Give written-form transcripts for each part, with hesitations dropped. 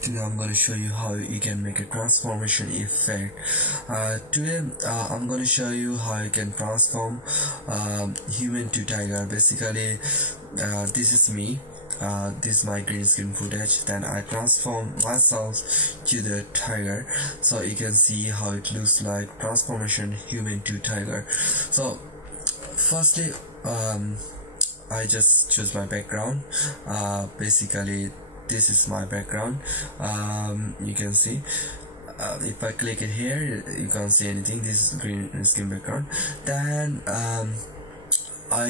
Today I'm going to show you how you can make a transformation effect. Today I'm going to show you how you can transform human to tiger. Basically, this is me. This is my green screen footage. Then I transform myself to the tiger, so you can see how it looks like transformation human to tiger. So firstly, I just choose my background. Basically this is my background. You can see if I click it here, you can't see anything. This is green screen background. Then I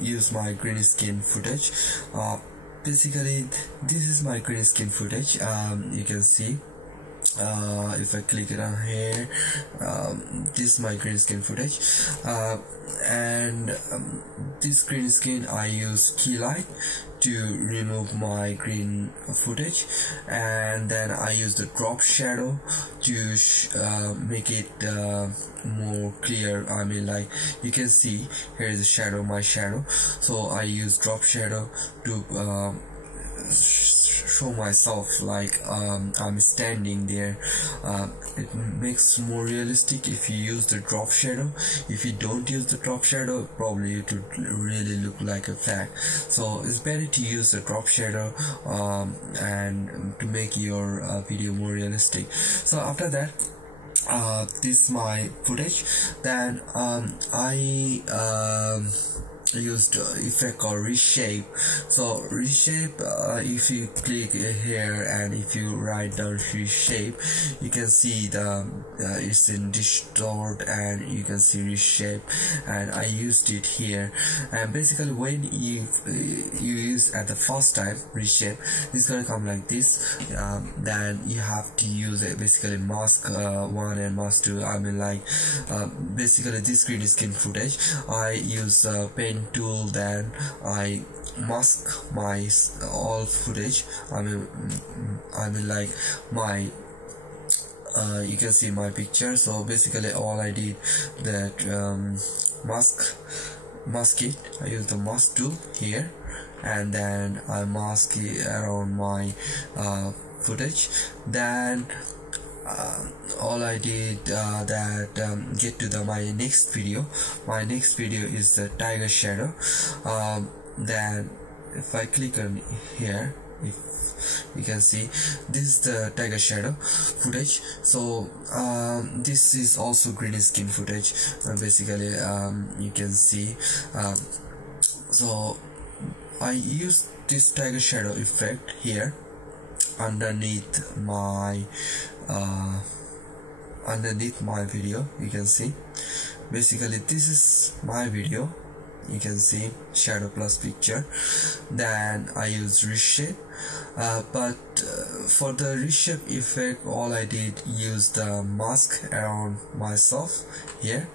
use my green screen footage. Basically this is my green screen footage. You can see if I click it on here, this is my green screen footage, and this green screen I use key light to remove my green footage, and then I use the drop shadow to make it more clear. I mean, like you can see here is a shadow, my shadow, so I use drop shadow to show myself like I'm standing there. It makes more realistic if you use the drop shadow. If you don't use the drop shadow, probably it would really look like a flag. So it's better to use the drop shadow and to make your video more realistic. So after that, this is my footage. Then I used effect called Reshape. So Reshape, if you click here and if you write down Reshape, you can see the it's in distort, and you can see Reshape, and I used it here. And basically when you use at the first time Reshape, it's gonna come like this. Then you have to use basically mask 1 and mask 2. I mean, like basically this green screen footage I use pen tool, then I mask my all footage. I mean like my you can see my picture. So basically all I did that mask it. I use the mask tool here, and then I mask it around my footage. Then all I did that get to my next video. My next video is the tiger shadow. Then if I click on here, if you can see, this is the tiger shadow footage. So this is also green screen footage. Basically you can see, so I use this tiger shadow effect here underneath my video. You can see basically this is my video. You can see shadow plus picture. Then I use reshape, but for the reshape effect all I did use the mask around myself here.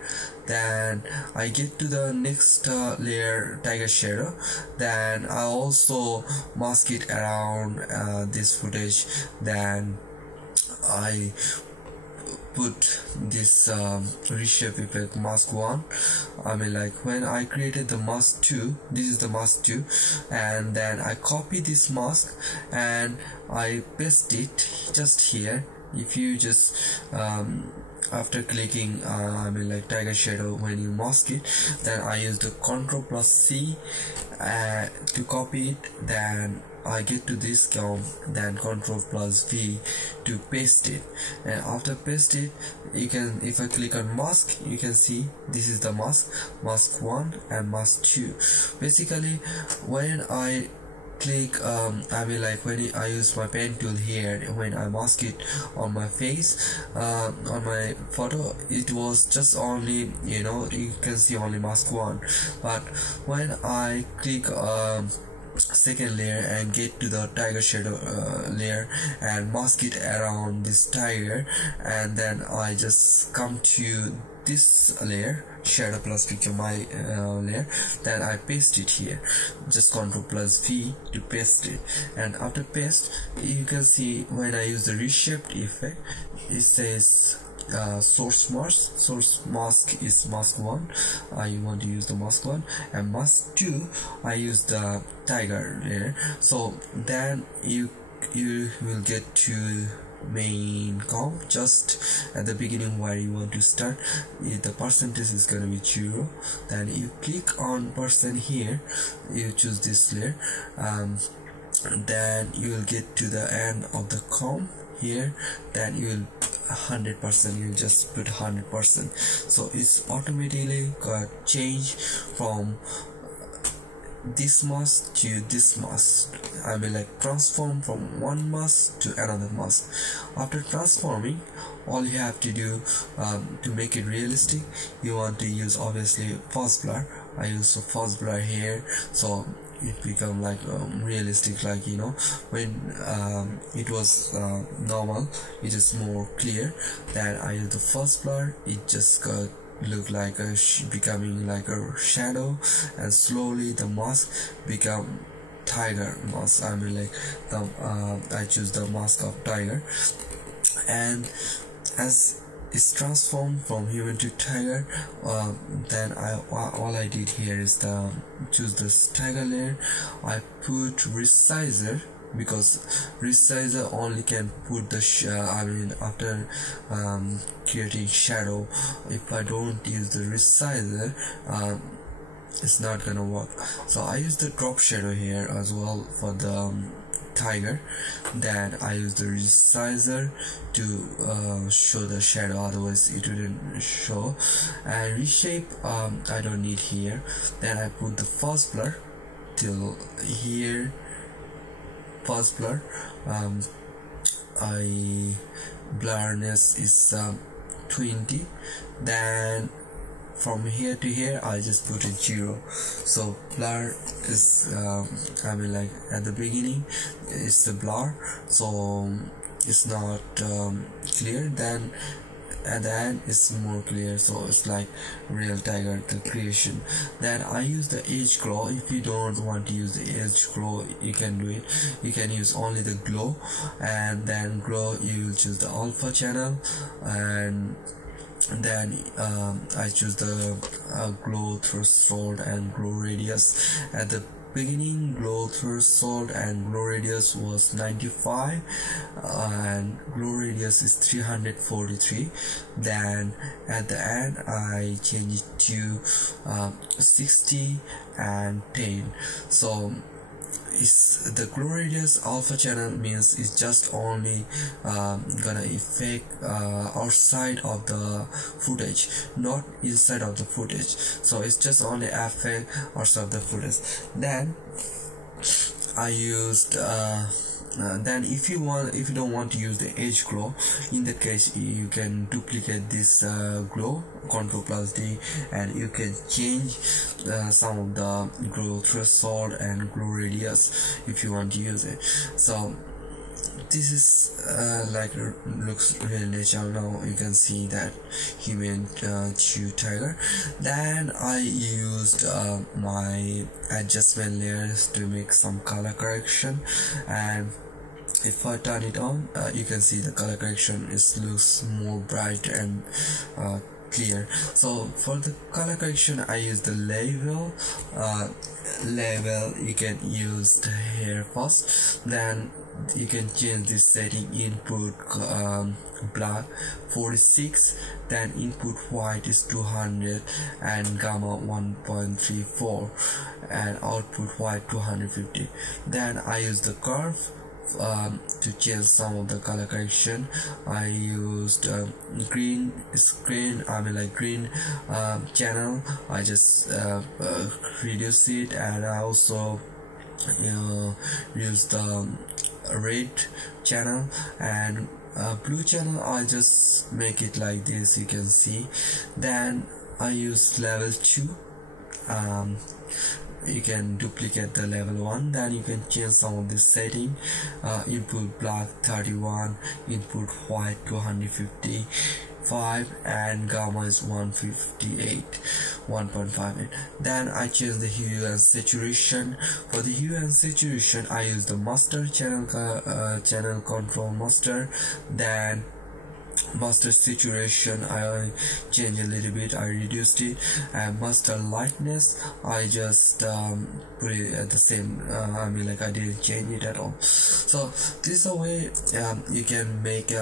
Then I get to the next layer, tiger shadow. Then I also mask it around this footage. Then I put this reshape effect mask 1. I mean, like when I created the mask 2, this is the mask 2, and then I copy this mask and I paste it just here. If you just after clicking I mean like tiger shadow, when you mask it, then I use the Ctrl plus C to copy it. Then I get to this count, then Ctrl plus V to paste it. And after paste it, you can, if I click on mask, you can see this is the mask 1 and mask 2. Basically when I click I mean like when I use my pen tool here, when I mask it on my face, on my photo, it was just only, you know, you can see only mask 1. But when I click second layer and get to the tiger shadow layer and mask it around this tiger, and then I just come to this layer, shadow plus picture, my layer, then I paste it here, just Ctrl plus V to paste it. And after paste, you can see when I use the reshaped effect, it says source mask is mask 1. I want to use the mask 1, and mask 2 I use the tiger layer. So then you you will get to main comp. Just at the beginning where you want to start, the percentage is gonna be 0. Then you click on percent here, you choose this layer, then you will get to the end of the comp here, then you will 100%, you just put 100%, so it's automatically got change from this mask to this mask. I mean, like, transform from one mask to another mask. After transforming, all you have to do to make it realistic, you want to use obviously fuzz blur. I use a fuzz blur here, so it become like realistic, like, you know, when it was normal, it is more clear. Then I use the fuzz blur, it just got look like a becoming like a shadow, and slowly the mask become tiger mask. I mean, like, the I choose the mask of tiger, and as it's transformed from human to tiger, then all I did here is choose this tiger layer. I put resizer, because resizer only can put the I mean, after creating shadow, if I don't use the resizer, it's not gonna work. So I use the drop shadow here as well for the tiger. Then I use the resizer to show the shadow, otherwise it wouldn't show. And reshape, I don't need here. Then I put the fuzz blur till here, fuzz blur, I blurriness is 20. Then from here to here I just put it 0. So blur is I mean, like, at the beginning it's the blur, so it's not clear. Then at the end it's more clear, so it's like real tiger, the creation. Then I use the edge glow. If you don't want to use the edge glow, you can do it, you can use only the glow. And then glow, you will choose the alpha channel, and then I choose the glow threshold and glow radius. At the beginning, glow threshold and glow radius was 95, and glow radius is 343. Then at the end I change it to 60 and 10. So is the glow radius alpha channel means it's just only gonna affect outside of the footage, not inside of the footage. So it's just only affect outside of the footage. Then I used then if you don't want to use the edge glow, in the case you can duplicate this glow, Ctrl+D, and you can change some of the glow threshold and glow radius if you want to use it. So this is like looks really natural. Now you can see that human chew tiger. Then I used my adjustment layers to make some color correction, and if I turn it on, you can see the color correction looks more bright and clear. So for the color correction I use the label. You can use here first. Then you can change this setting, input black 46, then input white is 200 and gamma 1.34, and output white 250. Then I use the curve to change some of the color correction. I used green screen, I mean, like, green channel. I just reduce it, and I also use the red channel, and blue channel I just make it like this, you can see. Then I use level 2. You can duplicate the level 1. Then you can change some of this setting. Input black 31, input white 255, and gamma is 1.58. Then I change the hue and saturation. For the hue and saturation I use the master channel control master. Then master saturation I changed a little bit, I reduced it, and master lightness I just put it at the same, I mean, like, I didn't change it at all. So this is a way you can make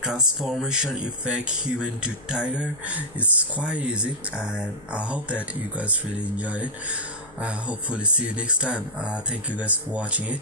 transformation effect human to tiger. It's quite easy, and I hope that you guys really enjoy it. Hopefully see you next time. Thank you guys for watching it.